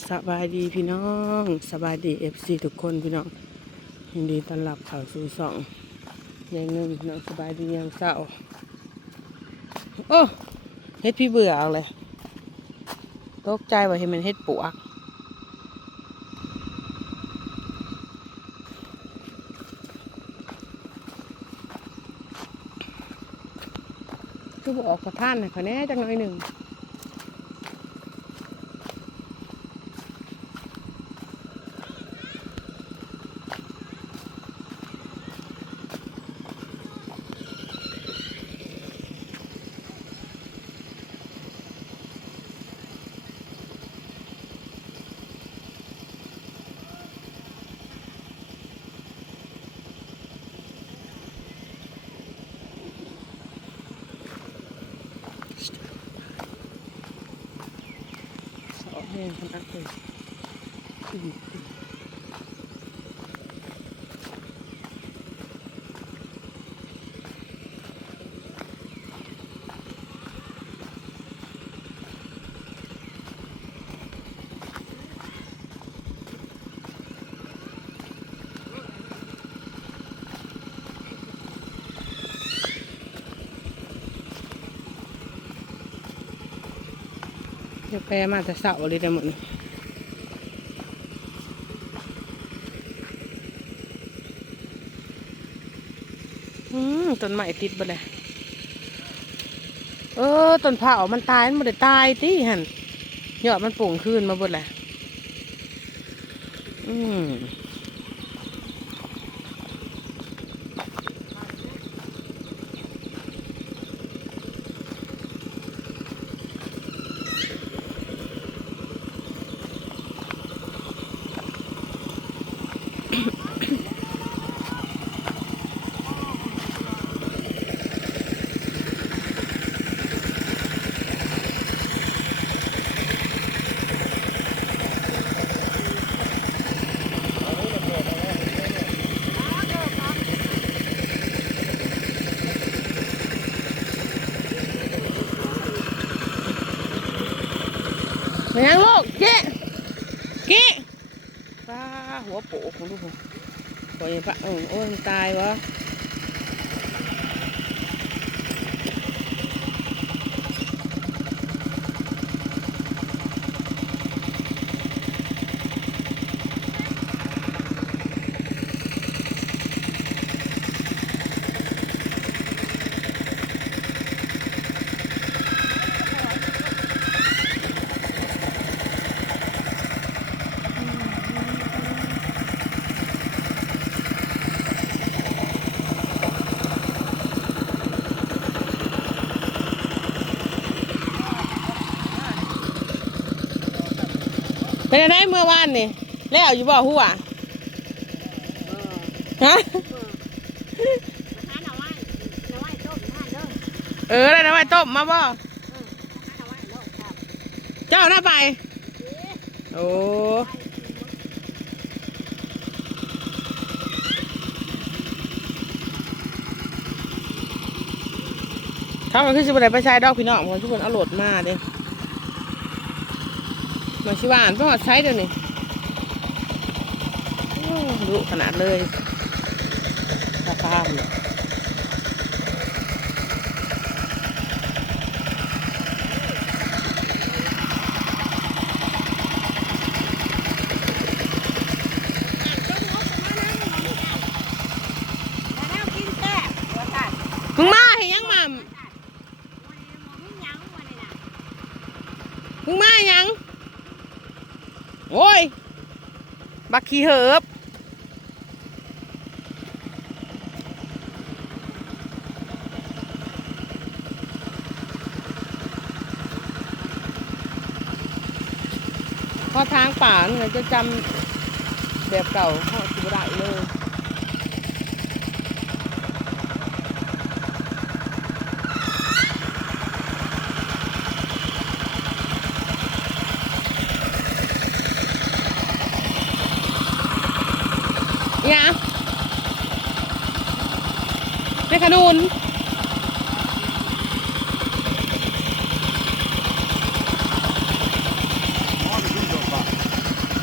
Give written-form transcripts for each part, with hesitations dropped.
สบายดีพี่น้องสบายดีFCทุกคนพี่น้องยินดีต้อนรับเข้าสู่ช่องยายเงินพี่น้องสบายดียามเช้าโอ้เฮ็ดพี่เบื่อเอาเลยตกใจว่าเห็นมันเฮ็ดปวกคือบอกขอท่านหน่อยขอแน่จังหน่อยหนึ่งสอแห้งขนาดเลยเดี๋ยวแปรมาแต่เสาเลยได้หมดนี่ต้นไม้ติดบ่เลยต้นเผามันตายมันบ่ได้ตายติหั่นยอดมันโป่งขึ้นมาเบิดแหละอืมมายังลูกเจ๊กี้ป้าหัวโปะของลูกผมปล่อยปะโอ้ยมันตายวะเป็นอะไรเมื่อวานนี่แล้วอยู่บ่หัวฮะได้นะไว้ต้มมาบ่เจ้าหน้าไปโอ้เขามันคือสิบอะไรไปใช้ดอกพี่น้องเพราะทุกคนเอาโหลดมาเด้มาชิวานเพราะว่าใช้เดี๋ยวนี้ดุขนาดเลยราคาเนี่ยมึงมาเห็นยังมั่มมึงมายังโอ้ยบักขี้เหิบพอทางป่าเนี่ยจะจำแบบเก่าเขาสิบได้เลยเนี่ยในขนุน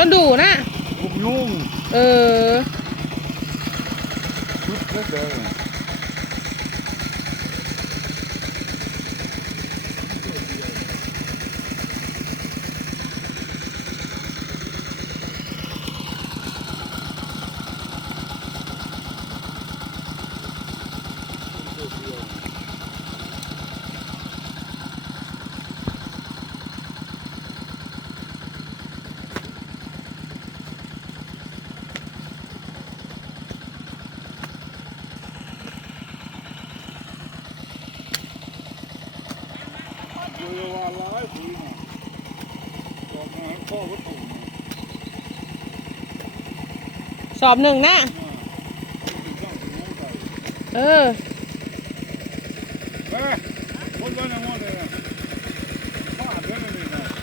ต้นดูนะบุกยุ่งเออชุดเล็กเลยสอบหนึ่งนะเออ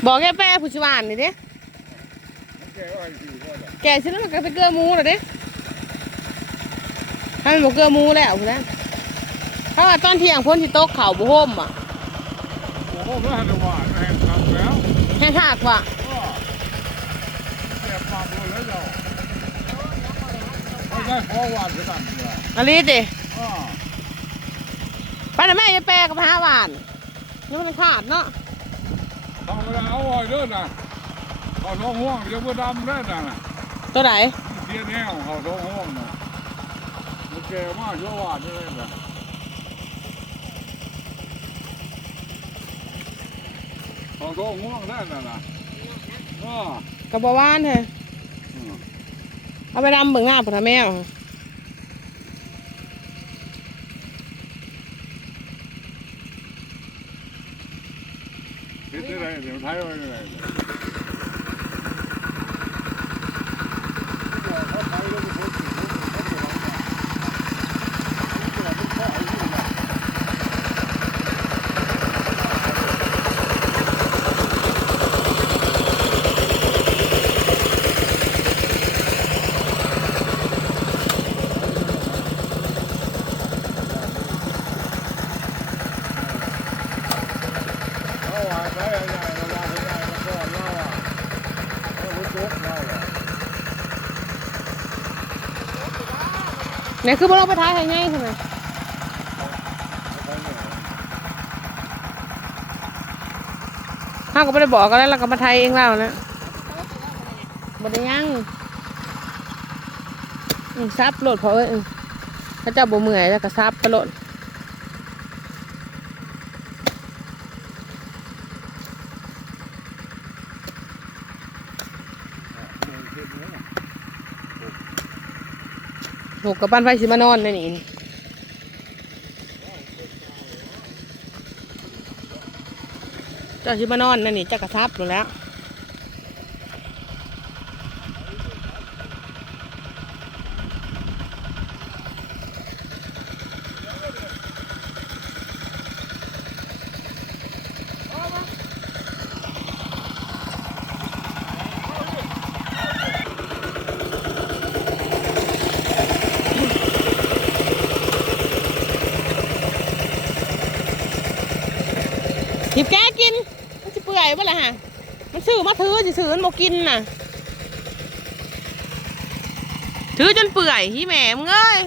บอกแกแป้ผู้ชวานนี่ดิแกชิ้นนั้นมันก็ไปเกลือมูเลยดิถ้ามันบอกเกลือมูแล้วคุณนะถ้าว่าตอนเที่ยงพ้นที่โต๊ะเข่าบุ้มอ่ะบุ้มแล้วหันหวานแห้งขาดแล้วแห้งขาดว่ะแกมาบุ้มแล้วเราไม่ได้พอหวานขนาดนี้อะไรดิป้าแม่จะแปลกับผ้าหวานนี่มันขาดเนาะทำเวลาเอาไว้ด้วยนะเขาท้องห่วงจะเพื่อดำได้นะตัวไหนเทียนแห้วเขาท้องห่วงนะมันแก่มากเยอะหวานเลยนะเขาท้องห่วงได้นะกระบอกว่านเหรอเอาไปดำเบิ่งหน้าพ่อแม่เดี๋ยวไทยไว้เลยเนี่ยคือพวกเราไปท้ายง่ายใช่ไหมข้าก็ไม่ได้บอกกันแล้วเราก็มาไทยเองแล้วนะบไดยังซับโหลดเพราะถ้าเจ้าบ่เมื่อยแล้วก็ซับไปโหลดถูกกับบ้านไฟสิมานอนนี่นี่เจ้าสิมานอนนั่นนี่เจ้ากระซับลงแล้วหยิบแก้กินมันจะเปื่อยป่ะล่ะฮะมันซื้อมาถือจะซื้อมันบอกกินน่ะถือจนเปื่อยที่แหม่มึงเอ้ย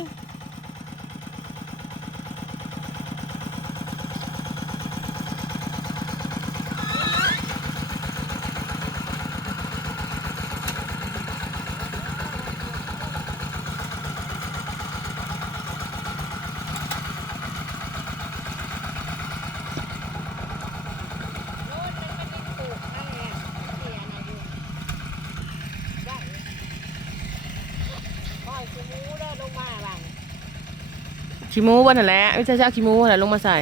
ขี้มูวันนั่นแหละไม่ใช่เจ้าขี้มูอะไรลงมาใส่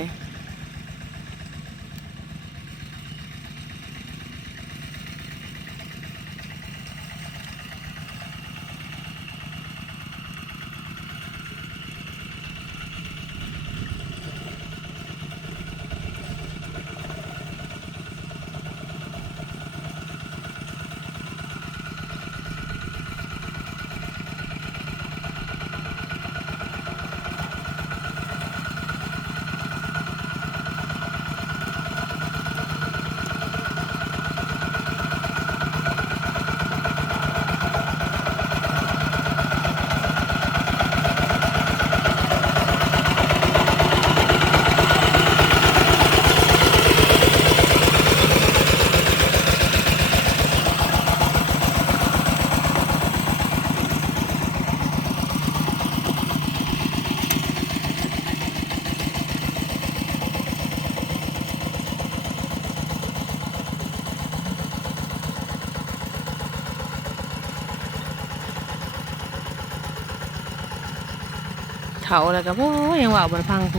เถาแล้วก็โอ้ยยังว่าบนพังค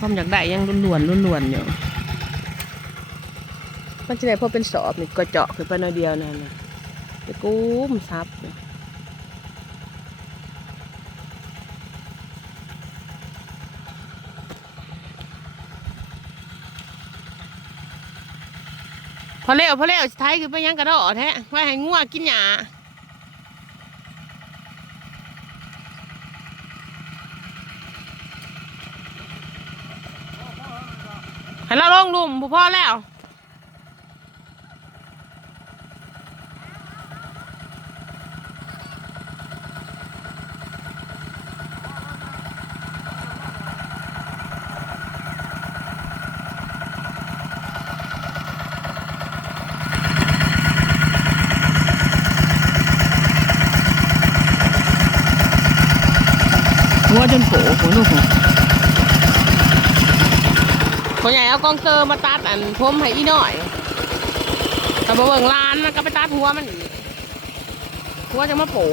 วามอยากได้ยังล้วนอยู่มันจะได้พอเป็นสอบนี่ก็เจาะขึ้นไปหน่อยเดียวนั่นนะไปกุ้มซับพอเร็วสุดท้ายคือไปยังกระโดดแท้ไว้ให้งัวกินหญ้าให้เราลงดุมพอแล้วงัวจนโผล่ลูกคนใหญ่เอากองเกอร์มาตัดอันพรมให้อีหน่อยแต่บ่เบิ่งร้านมันก็ไปตัดหัวมันอีกหัวจะมาโผล่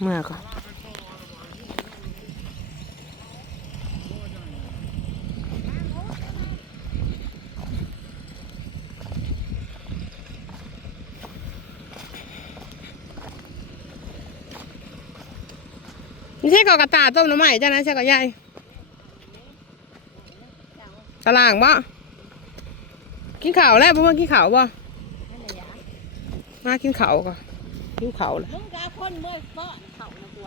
เมื่อก่อนนี่ใช่กอกระตาต้มน้ำใหม่จ้านะใช่กอยายตารางบ่กินข้าวแล้วบ่กินข้าวบ่มากินข้าวก่อนกินข้าวเลย มึงกาคนเมื่อเมื่อเขานะตัว